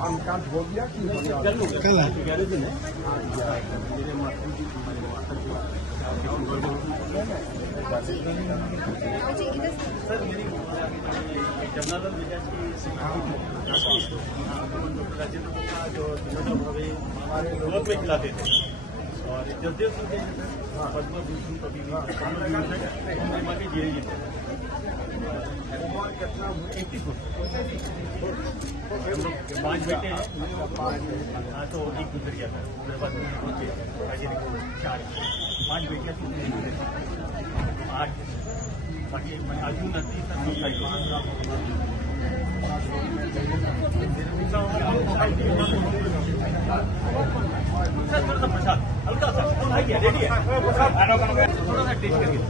काम काट हो गया कि गैरेज में सर मेरी जमनालाल विकास की राजेंद्र गुप्ता जो दिनों भावे हमारे लोग में खिलाते थे और जसदेव सिंह पद्म भूषण कभी जी थे 5 बेटे हैं तो एक गुजर गया था उसके बाद 5 बेटियां थी 8 बाकी अर्जुन नदी थोड़ा सा प्रसाद हल्का सा रेडी है थोड़ा सा टेस्ट करिए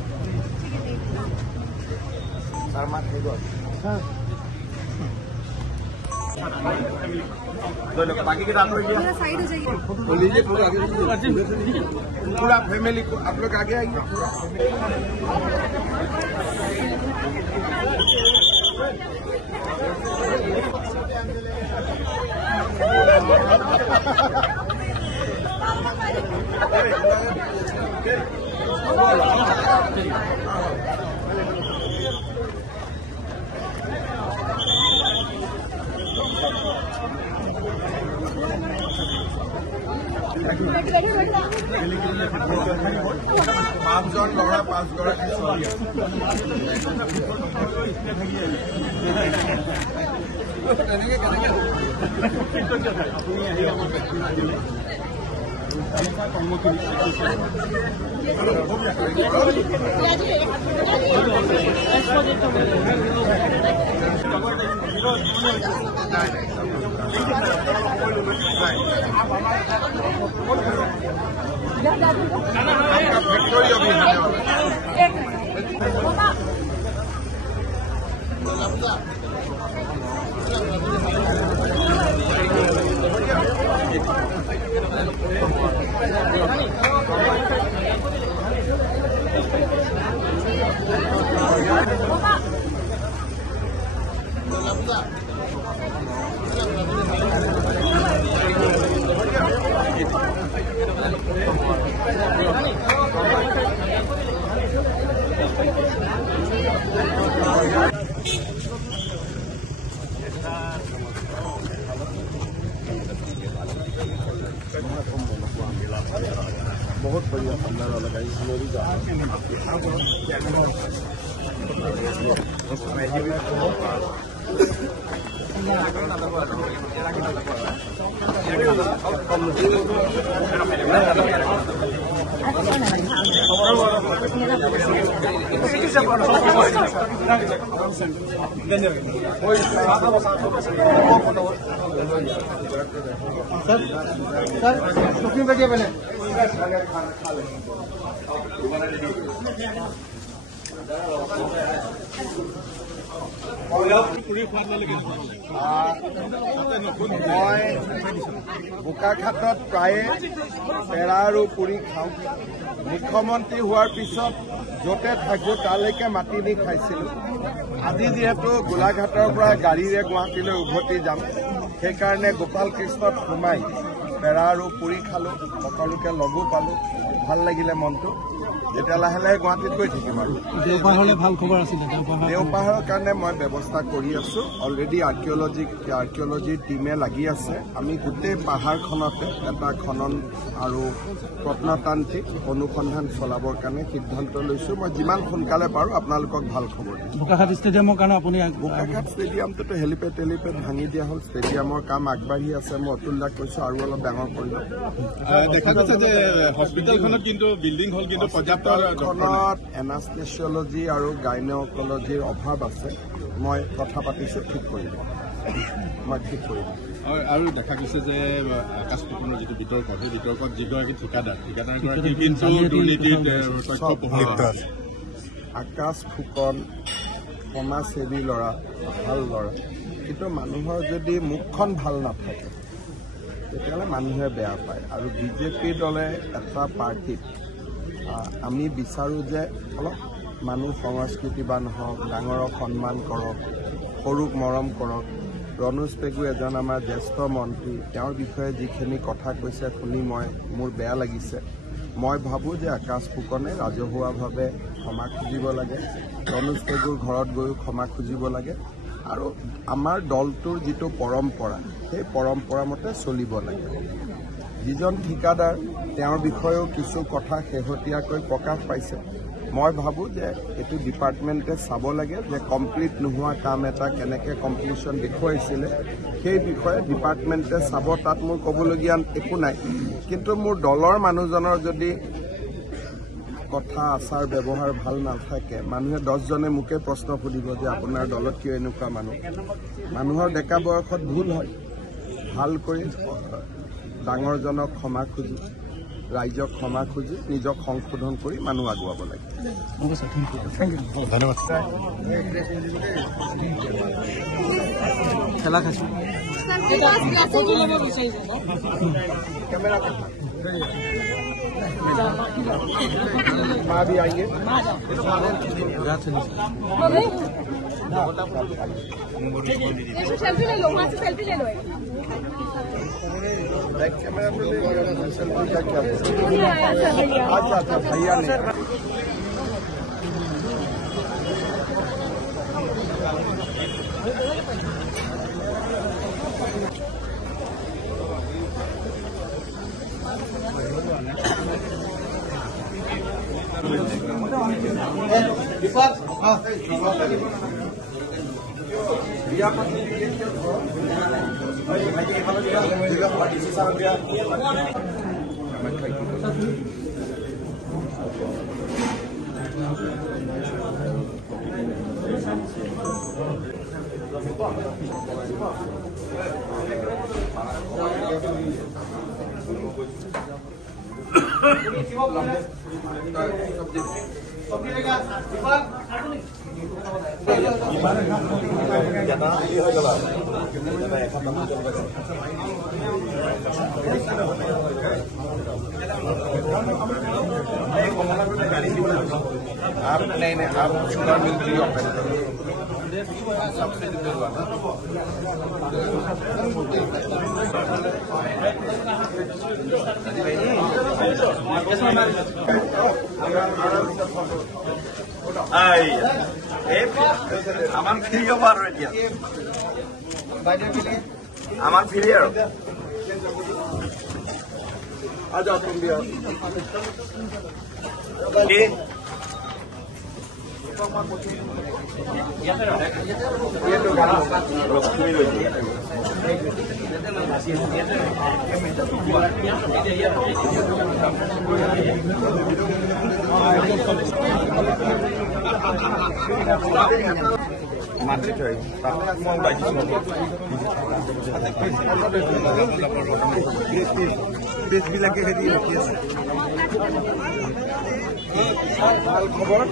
बाकी के साइड हो जाइए तो लीजिए पूरा फैमिली को आप लोग आगे आइए पाँच जन लड़ा 5 फैक्ट्री अभी होने वाला बहुत बढ़िया पंद्रह लगा इसमें भी सर बैठिए पहले বোকাখাটত প্ৰায়ে পেৰা আৰু পুৰি খাওঁ মুখ্যমন্ত্ৰী হোৱাৰ পিছত য'তে থাকোঁ তালৈকে মাতি নি খাইছিলোঁ আজি যিহেতু গোলাঘাটৰ পৰা গাড়ীৰে গুৱাহাটীলৈ উভতি যাম সেইকাৰণে গোপাল কৃষ্ণত সোমাই পেৰা আৰু পুৰি খালোঁ সকলোকে লগো পালোঁ ভাল লাগিলে মনটো এতিয়া লাহে লাহে গুৱাহাটীত গৈ থাকিম আৰু দেওপাহাৰলৈ ভাল খবৰ আছিলে দেওপাহাৰৰ কাৰণে মই ব্যৱস্থা কৰি আছোঁ অলৰেডি আৰ্কিঅলজিৰ টিমে লাগি আছে আমি গোটেই পাহাৰখনতে এটা খনন আৰু প্ৰত্নতান্ত্ৰিক অনুসন্ধান চলাবৰ কাৰণে সিদ্ধান্ত লৈছোঁ মই যিমান সোনকালে পাৰোঁ আপোনালোকক ভাল খবৰ দিম বোকাখাট ষ্টেডিয়ামৰ কাৰণে আপুনি বোকাখাট ষ্টেডিয়ামটোতো হেলিপেড ভাঙি দিয়া হ'ল ষ্টেডিয়ামৰ কাম আগবাঢ়ি আছে মই অতুল দাক কৈছোঁ আৰু অলপ ডাঙৰ কৰিব দেখা গৈছে যে হস্পিটেলখনত কিন্তু বিল্ডিং হ'ল কিন্তু পৰ্যাপ্ত এনাস্থেচিয়লজি আৰু গাইনকলজিৰ অভাৱ আছে মই কথা পাতিছোঁ ঠিক কৰিম আৰু দেখা গৈছে যে আকাশ ফুকনৰ যিটো বিতৰ্ক সেই বিতৰ্কত যিগৰাকী ঠিকাদাৰগৰাকী কিন্তু দুৰ্নীতিত আকাশ ফুকন সমাজসেৱী ল'ৰা ভাল ল'ৰা কিন্তু মানুহৰ যদি মুখখন ভাল নাথাকে তেতিয়াহ'লে মানুহে বেয়া পায়। আৰু বিজেপি দলে এটা পাৰ্টিত আমি বিচাৰোঁ যে অলপ মানুহ সংস্কৃতিবান হওক, ডাঙৰক সন্মান কৰক, সৰুক মৰম কৰক। ৰণোজ পেগু এজন আমাৰ জ্যেষ্ঠ মন্ত্ৰী, তেওঁৰ বিষয়ে যিখিনি কথা কৈছে শুনি মোৰ বেয়া লাগিছে। মই ভাবোঁ যে আকাশ ফুকনে ৰাজহুৱাভাৱে ক্ষমা খুজিব লাগে, ৰণোজ পেগুৰ ঘৰত গৈও ক্ষমা খুজিব লাগে, আৰু আমাৰ দলটোৰ যিটো পৰম্পৰা সেই পৰম্পৰা মতে চলিব লাগে। যিজন ঠিকাদাৰ তেওঁৰ বিষয়েও কিছু কথা শেহতীয়াকৈ প্ৰকাশ পাইছে। মই ভাবোঁ যে এইটো ডিপাৰ্টমেণ্টে চাব লাগে যে কমপ্লিট নোহোৱা কাম এটা কেনেকৈ কমপ্লিশ্যন দেখুৱাইছিলে সেই বিষয়ে ডিপাৰ্টমেণ্টে চাব। তাত মোৰ ক'বলগীয়া একো নাই, কিন্তু মোৰ দলৰ মানুহজনৰ যদি কথা আচাৰ ব্যৱহাৰ ভাল নাথাকে, মানুহে 10জনে মোকে প্ৰশ্ন সুধিব যে আপোনাৰ দলত কিয় এনেকুৱা মানুহৰ ডেকা বয়সত ভুল হয়। ভাল কৰি ডাঙৰজনক ক্ষমা খুজি, ৰাইজক ক্ষমা খুজি নিজক সংশোধন কৰি মানুহ আগুৱাব লাগে। ধন্যবাদ। माँ भी आइए। सेल्फी ले लो, वहाँ से सेल्फी ले लो। बैक कैमरा पे सेल्फी का क्या? अच्छा भैया ने आप नहीं आप शुगर मिलती हो सबसे আমার ফ্রি হবার এতিয়া আমার ফ্রি আর আজ तुम भी आओ মাতৃ থৈ মই বাইছো বিলাকে খেতি ৰাখি আছে ভাল খবৰ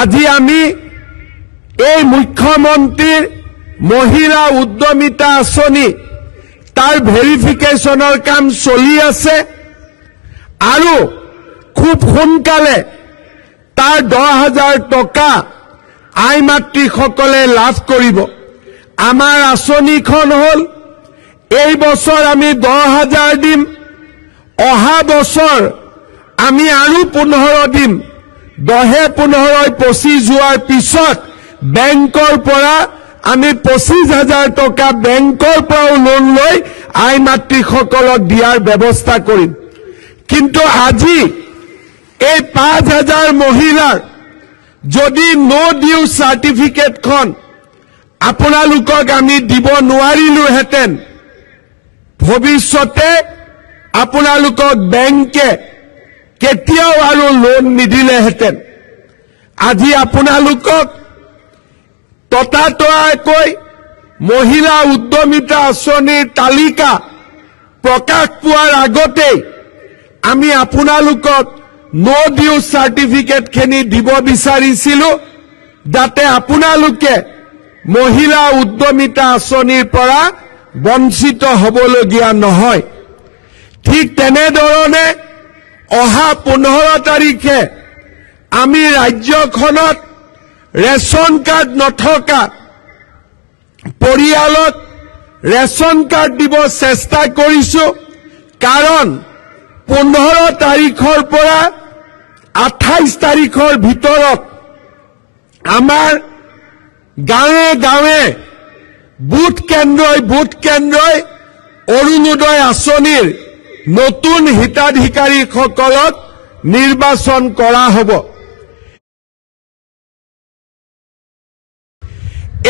আজি আমি এই মুখ্যমন্ত্ৰীৰ মহিলা উদ্যমিতা আঁচনি তাৰ ভেৰিফিকেশ্যনৰ কাম চলি আছে আৰু খুব সোনকালে তাৰ 10,000 টকা আই মাতৃসকলে লাভ কৰিব। আমাৰ আঁচনিখন হ'ল এই বছৰ আমি 10,000 দিম, অহা বছৰ আমি আৰু 15 দিম। 10-15-25 হোৱাৰ পিছত বেংকৰ পৰা আমি 25,000 টকা বেংকৰ পৰাও লোন লৈ আই মাতৃসকলক দিয়াৰ ব্যৱস্থা কৰিম। কিন্তু আজি এই 5,000 মহিলাৰ যদি নো ডিউ চাৰ্টিফিকেটখন আপোনালোকক আমি দিব নোৱাৰিলোহেঁতেন, ভৱিষ্যতে আপোনালোকক বেংকে কেতিয়াও আৰু লোন নিদিলেহেঁতেন। আজি আপোনালোকক ততাতয়াকৈ মহিলা উদ্যমিতা আঁচনিৰ তালিকা প্ৰকাশ পোৱাৰ আগতেই আমি আপোনালোকক নো ডিউ চাৰ্টিফিকেটখিনি দিব বিচাৰিছিলোঁ যাতে আপোনালোকে মহিলা উদ্যমিতা আঁচনিৰ পৰা বঞ্চিত হ'বলগীয়া নহয়। ঠিক তেনেধৰণে অহা 15 তাৰিখে আমি ৰাজ্যখনত ৰেচন কাৰ্ড নথকা পৰিয়ালক ৰেচন কাৰ্ড দিব চেষ্টা কৰিছো, কাৰণ 15 তাৰিখৰ পৰা 28 তাৰিখৰ ভিতৰত আমাৰ গাঁৱে গাঁৱে বুথ কেন্দ্ৰই অৰুণোদয় আঁচনিৰ নতুন হিতাধিকাৰীসকলক নিৰ্বাচন কৰা হ'ব।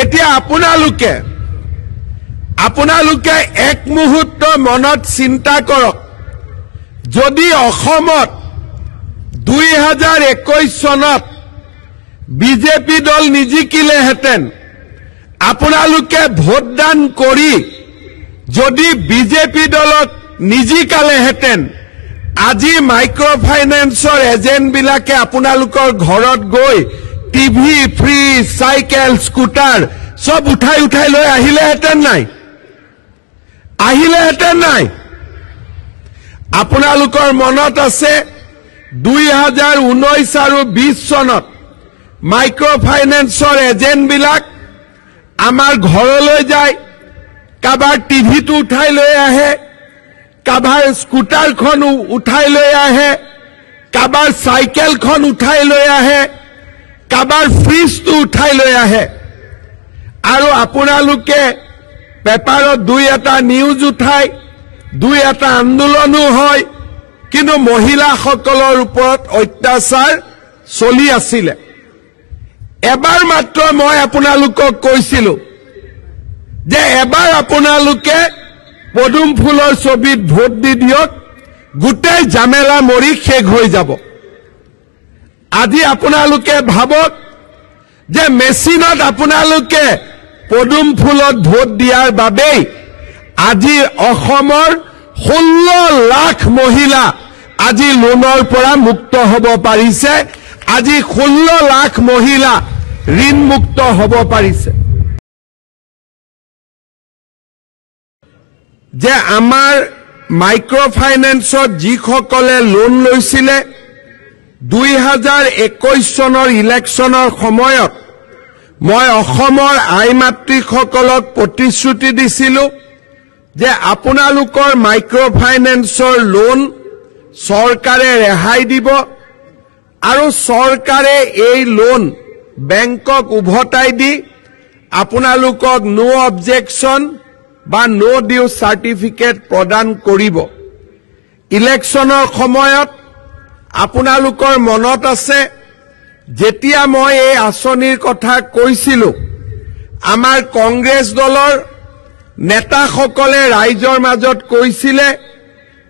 এতিয়া আপোনালোকে এক মুহূৰ্ত মনত চিন্তা কৰক, যদি অসমত 2021 চনত বিজেপি দল নিজিকিলেহেঁতেন, আপোনালোকে ভোটদান কৰি যদি বিজেপি দলক নিজিকালেহেঁতেন, আজি মাইক্ৰ ফাইনেন্সৰ এজেণ্টবিলাকে আপোনালোকৰ ঘৰত গৈ টিভি, ফ্ৰিজ, চাইকেল, স্কুটাৰ সব উঠাই লৈ আহিলেহেঁতেন নাই? আপোনালোকৰ মনত আছে 2019 আৰু 20 চনত মাইক্ৰ ফাইনেন্সৰ এজেণ্টবিলাক আমাৰ ঘৰলৈ যায়, কাবাৰ টিভিটো উঠাই লৈ আহে, কাবাৰ স্কুটাৰখন উঠাই লৈ আহে, কাবাৰ চাইকেলখন উঠাই লৈ আহে, কাবাৰ ফ্ৰিজটো উঠাই লৈ আহে, আৰু আপোনালোকে পেপাৰত 2-এটা নিউজ উঠাই, 2-এটা আন্দোলনো হয়, কিন্তু মহিলাসকলৰ ওপৰত অত্যাচাৰ চলি আছিলে। এবাৰ মাত্ৰ মই আপোনালোকক কৈছিলো যে এবাৰ আপোনালোকে পদুম ফুলৰ ছবিত ভোট দি দিয়ক, গোটেই জামেলা মৰি শেষ হৈ যাব। আজি আপোনালোকে ভাবক যে মেচিনত আপোনালোকে পদুম ফুলত ভোট দিয়াৰ বাবেই আজি অসমৰ 16 লাখ মহিলা আজি লোনৰ পৰা মুক্ত হ'ব পাৰিছে, আজি 16 লাখ মহিলা ঋণ মুক্ত হ'ব পাৰিছে। যে আমাৰ মাইক্ৰ ফাইনেন্সত যিসকলে লোন লৈছিলে 2021 চনৰ ইলেকশ্যনৰ সময়ত মই অসমৰ আই মাতৃসকলক প্ৰতিশ্ৰুতি দিছিলোঁ যে আপোনালোকৰ মাইক্ৰ ফাইনেন্সৰ লোন চৰকাৰে ৰেহাই দিব, আৰু চৰকাৰে এই লোন বেংকক উভতাই দি আপোনালোকক নো অবজেকশ্যন বা নো ডিউ চাৰ্টিফিকেট প্ৰদান কৰিব। ইলেকশ্যনৰ সময়ত আপোনালোকৰ মনত আছে, যেতিয়া মই এই আঁচনিৰ কথা কৈছিলোঁ, আমাৰ কংগ্ৰেছ দলৰ নেতাসকলে ৰাইজৰ মাজত কৈছিলে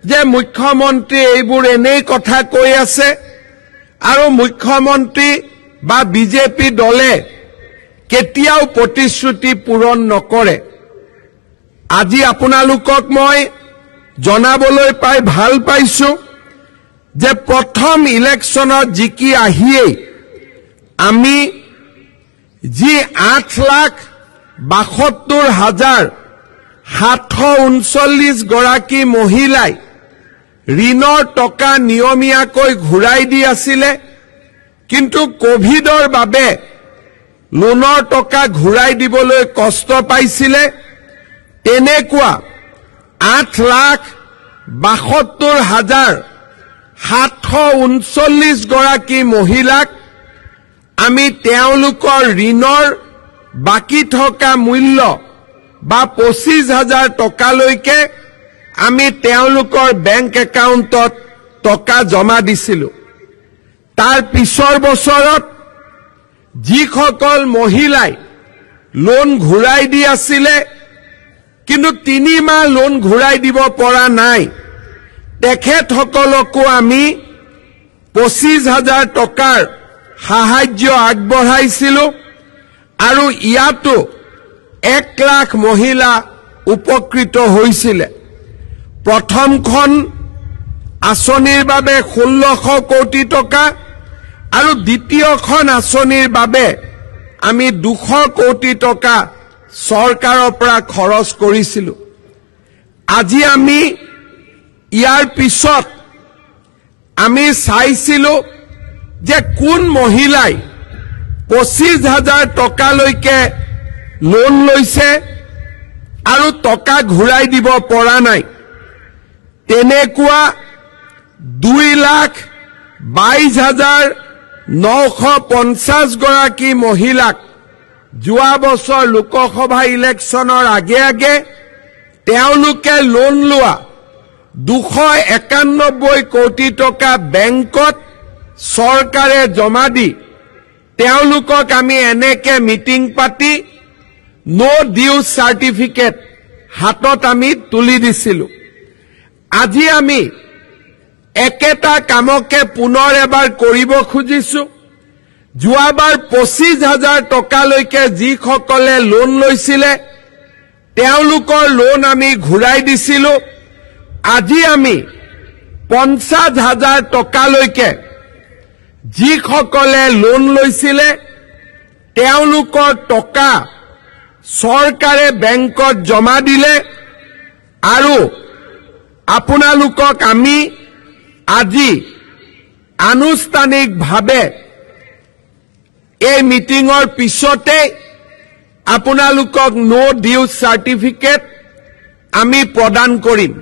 যে মুখ্যমন্ত্ৰী এইবোৰ এনেই কথা কৈ আছে, আৰু মুখ্যমন্ত্ৰী বা বিজেপি দলে কেতিয়াও প্ৰতিশ্ৰুতি পূৰণ নকৰে। আজি আপোনালোকক মই জনাবলৈ পাই ভাল পাইছো যে প্ৰথম ইলেকশ্যনত জিকি আহিয়েই আমি যি 8,72,739 গৰাকী মহিলাই ঋণৰ টকা নিয়মীয়াকৈ ঘূৰাই দি আছিলে, কিন্তু কোভিডৰ বাবে লোনৰ টকা ঘূৰাই দিবলৈ কষ্ট পাইছিলে, তেনেকুৱা 8,72,739 গৰাকী মহিলাক আমি তেওঁলোকৰ ঋণৰ বাকী থকা মূল্য বা 25,000 টকালৈকে আমি তেওঁলোকৰ বেংক একাউণ্টত টকা জমা দিছিলোঁ। তাৰ পিছৰ বছৰত যিসকল মহিলাই লোন ঘূৰাই দি আছিলে কিন্তু 3 মাহ লোন ঘূৰাই দিব পৰা নাই, তেখেতসকলকো আমি 25,000 টকাৰ সাহায্য আগবঢ়াইছিলোঁ, আৰু ইয়াতো 1 লাখ মহিলা উপকৃত হৈছিলে। প্ৰথমখন আঁচনিৰ বাবে 1600 কোটি টকা আৰু দ্বিতীয়খন আঁচনিৰ বাবে আমি 200 কোটি টকা চৰকাৰৰ পৰা খৰচ কৰিছিলোঁ। আজি আমি ইয়াৰ পিছত আমি চাইছিলোঁ যে কোন মহিলাই 25,000 টকালৈকে লোন লৈছে আৰু টকা ঘূৰাই দিব পৰা নাই। তেনেকুৱা 2,22,950 গৰাকী মহিলাক যোৱা বছৰ লোকসভা ইলেকশ্যনৰ আগে আগে তেওঁলোকে লোন লোৱা 291 কোটি টকা বেংকত চৰকাৰে জমা দি তেওঁলোকক আমি এনেকে মিটিং পাতি নো ডিউজ চাৰ্টিফিকেট হাতত আমি তুলি দিছিলোঁ। আজি আমি একেটা কামকে পুনৰ এবাৰ কৰিব খুজিছোঁ। যোৱাবাৰ 25,000 টকালৈকে যিসকলে লোন লৈছিলে তেওঁলোকৰ লোন আমি ঘূৰাই দিছিলোঁ। আজি আমি 50,000 টকালৈকে যিসকলে লোন লৈছিলে তেওঁলোকৰ টকা চৰকাৰে বেংকত জমা দিলে আৰু আপোনালোকক আমি আজি আনুষ্ঠানিকভাৱে এই মিটিঙৰ পিছতে আপোনালোকক নো ডিউজ চাৰ্টিফিকেট আমি প্ৰদান কৰিম।